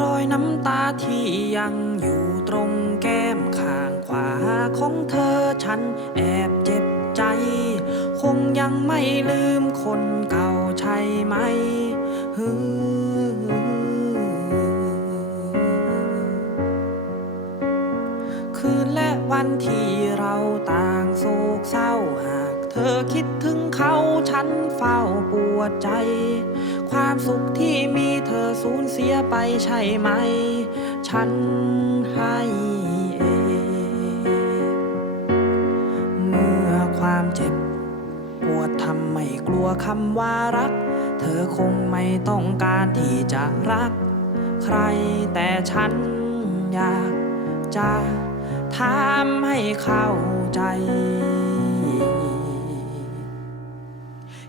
รอยน้ำตาที่ยังอยู่ตรงแก้มข้างขวาของเธอฉันแอบเจ็บใจ คงยังไม่ลืมคนเก่าใช่ไหมฮือคืนและวันที่เราต่างโศกเศร้าหาก เธอคิดถึงเขาฉันเฝ้าปวดใจ ความสุขที่มีเธอสูญเสียไปใช่ไหม ฉันให้เองเมื่อความเจ็บ ปวดทำไม่กลัวคำว่ารัก เธอคงไม่ต้องการที่จะรัก ใครแต่ฉันอยากจะถามให้เข้าใจ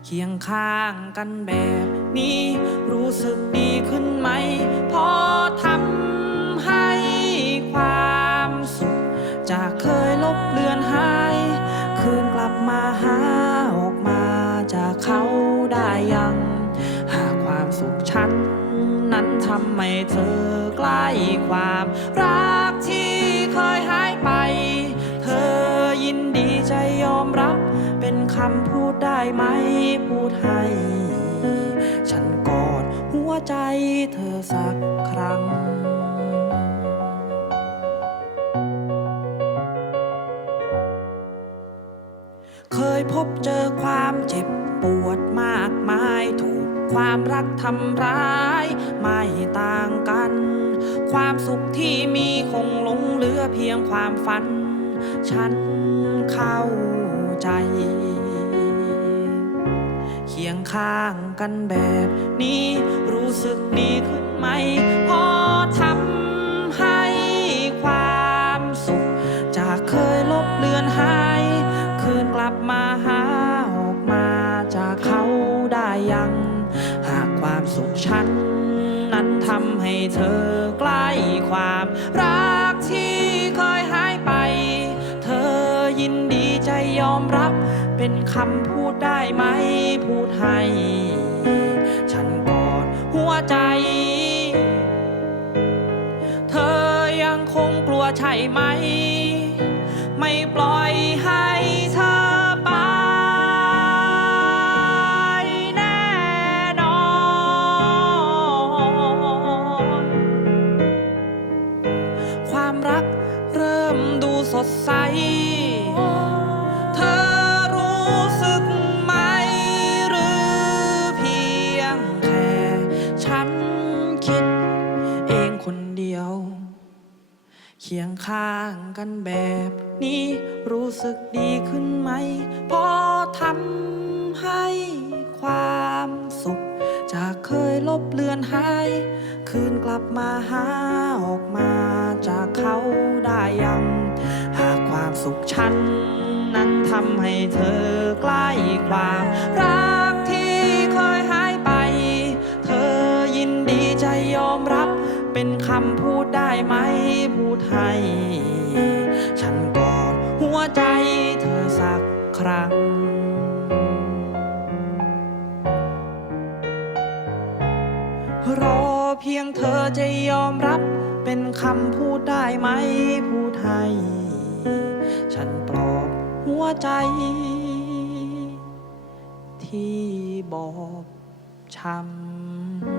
เคียงข้างกันแบบนี้ รู้สึกดีขึ้นไหม พอทำให้ความสุข จากเคยลบเลือนหาย คืนกลับมาหาออกมาจากเขาได้ยัง หาความสุขฉัน นั้นทำให้เธอใกล้ความรักที่เคยหาำพูดได้ไหม พูดให้ ฉันกอดหัวใจเธอสักครั้งเคยพบเจอความเจ็บปวดมากมายถูกความรักทำร้าย ไม่ต่างกัน ความสุขที่มีคงหลงเหลือเพียงความฝัน ฉันเข้าใจ ยงข้างกันแบบนี้รู้สึกดีขึ้นไหม พอทำให้ความสุข จากเคยลบเลือนหาย คืนกลับมาหาออกมาจากเขาได้ยัง หากความสุขฉัน นั้นทำให้เธอใกล้ความรักที่เคยหายไป เธอยินดีใจยอมรับเป็นคำพูด ได้ไหมพูดให้ฉันกอดหัวใจ เธอยังคงกลัวใช่ไหม ไม่ปล่อยให้เธอไปแน่นอน ความรักเริ่มดูสดใส เดียว เคียงข้างกันแบบนี้รู้สึกดีขึ้นไหม พอทำให้ความสุข จากเคยลบเลือนหาย คืนกลับมาหาออกมาจากเขาได้ยัง หากความสุขฉัน นั้นทำให้เธอใกล้ความรัก เป็นคำพูดได้ไหมพูดให้ฉันกอดหัวใจเธอสักครั้ง รอเพียงเธอจะยอมรับเป็นคำพูดได้ไหมพูดให้ฉันปลอบหัวใจ ที่บอบช้ำ